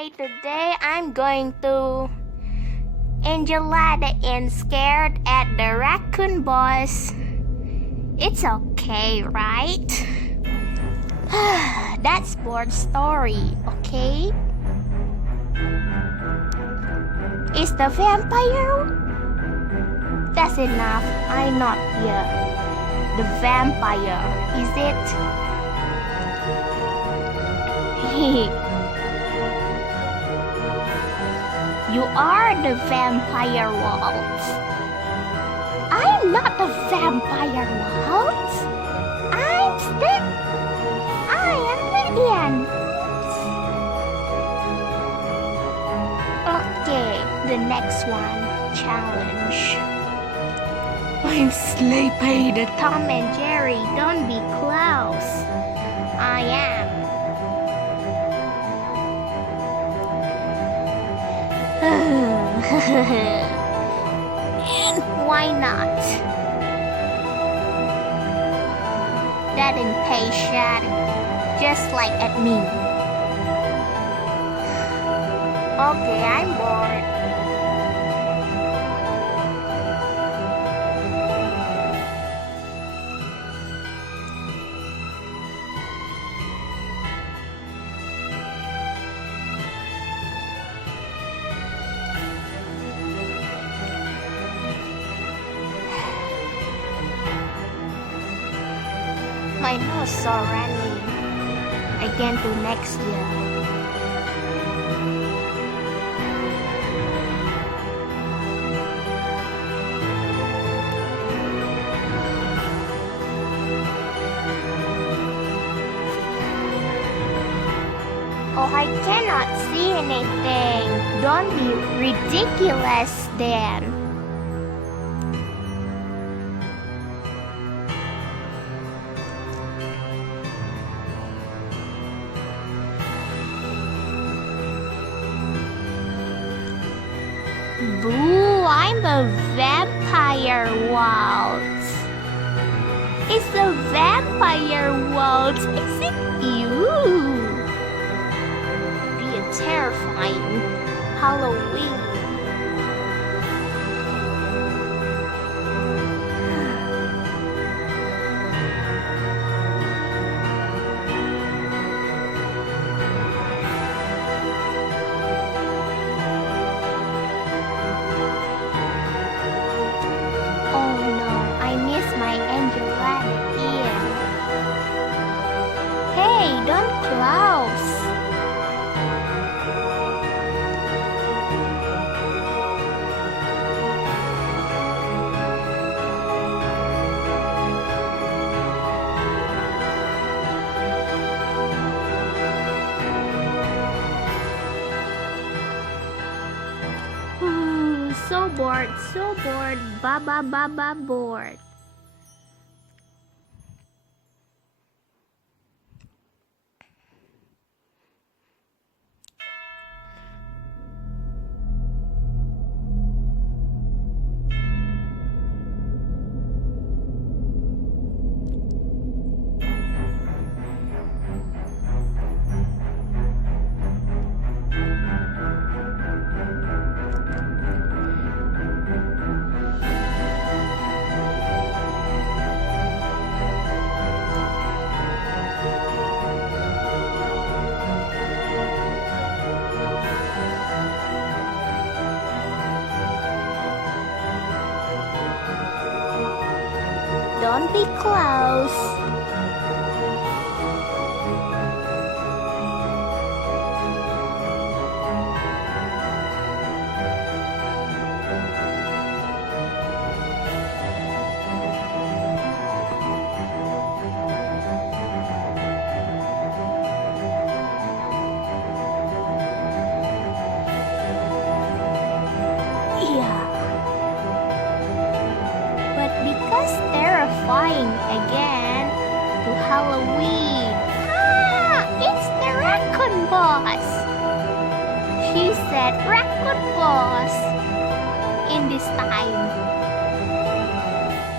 Hi, today I'm going to Angelada and scared at the raccoon boss. It's okay, right? That's board story, okay? Is the vampire? That's enough. I'm not here. The vampire, is it? You are the vampire Waltz. I'm not the vampire Waltz. I'm Stick. I am Vivian. Okay, the next one. Challenge. I'm sleepy. The Tom and Jerry. Don't be close. I am. And why not? That impatient, just like at me. Okay, I'm bored. My nose so runny. Again to next year. Oh, I cannot see anything. Don't be ridiculous then. Boo, I'm a vampire Waltz. It's a vampire Waltz, is it you? Be a terrifying Halloween. Don't close. Ooh, so bored, bored. Don't be close. Terrifying again to Halloween. It's the raccoon boss. She said raccoon boss in this time.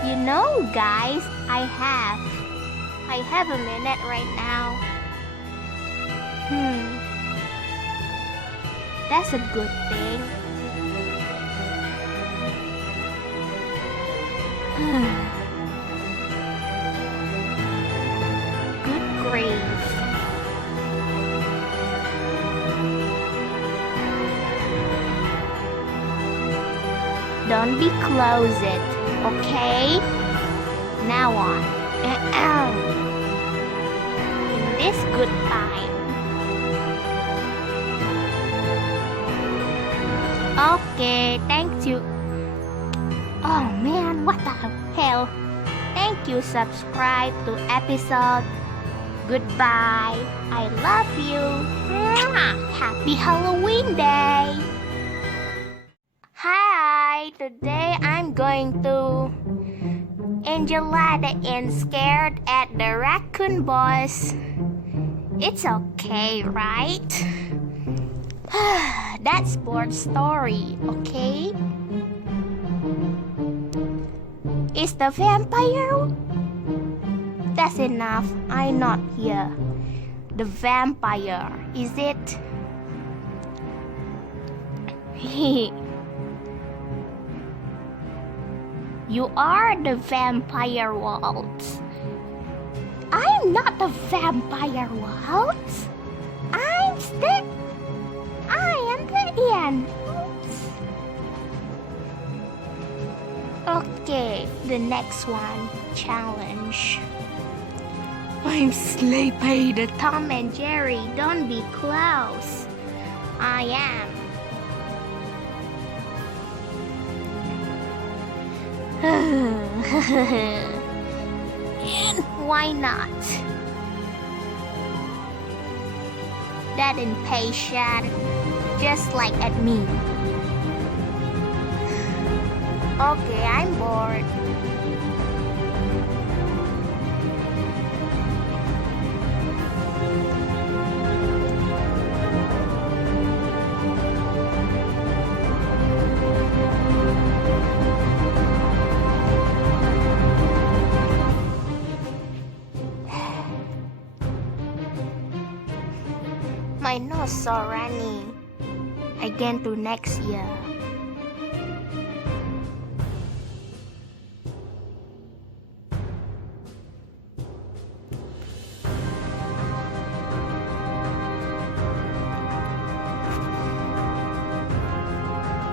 You know, guys, I have a minute right now. That's a good thing. Good grief. Don't be closet, okay? Now on. In this good time. Okay, thank you. Oh man, what the hell? Thank you, subscribe to episode. Goodbye. I love you. Happy Halloween day. Hi, today I'm going to Angelada and scared at the raccoon boss. It's okay, right? That's board story, okay? Is the vampire? That's enough. I'm not here. The vampire, is it? You are the vampire Waltz. I'm not the vampire Waltz. I am the end. Okay, the next one, challenge. I'm sleepy, the Tom and Jerry, don't be close. I am. And why not? That impatient, just like at me. Okay, I'm bored. My nose so runny. Again to next year.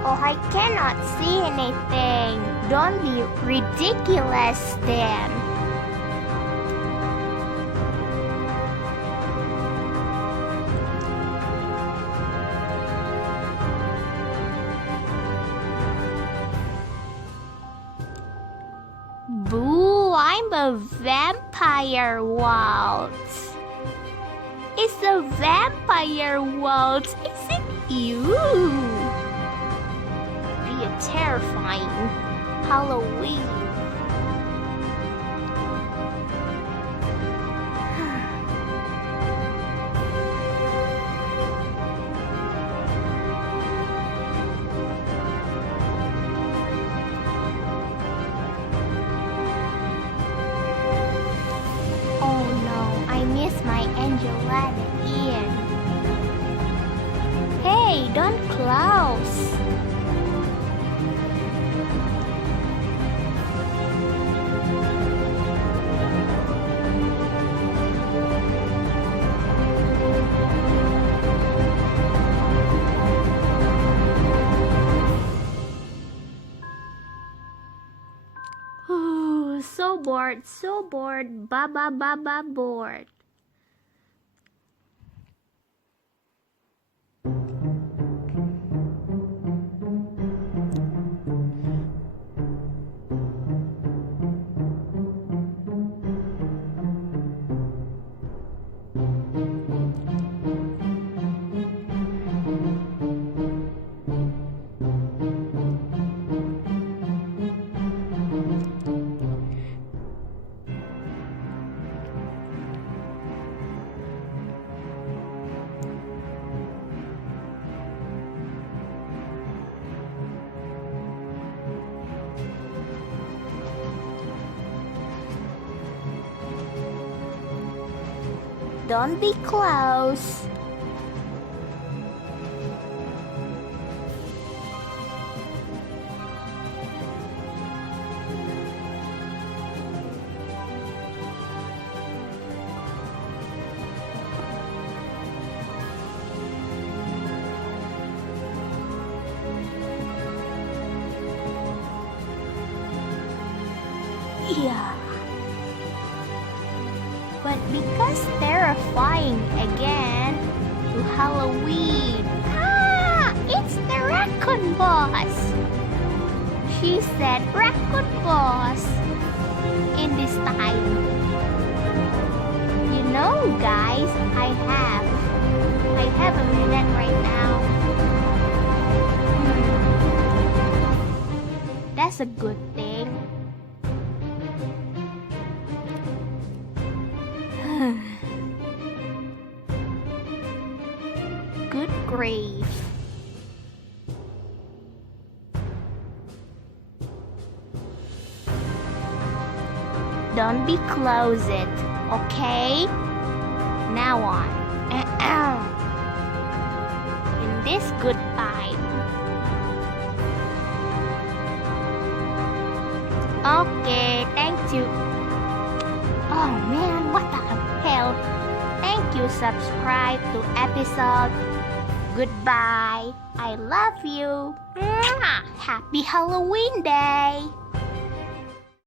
Oh, I cannot see anything. Don't be ridiculous then. Boo, I'm a vampire Waltz. It's a vampire Waltz, isn't you? Be a terrifying Halloween. My Angelada Ian. Hey, don't close. Ooh, so bored, ba bored. Don't be close. Yeah. But because terrifying again to Halloween. Ah! It's the raccoon boss! She said raccoon boss in this time. You know, guys, I have a minute right now. That's a good thing. Good grief. Don't be closet, okay? Now on. In this good time. Okay, thank you. Oh man, what the hell? Thank you, subscribe to episode. Goodbye. I love you. Happy Halloween Day.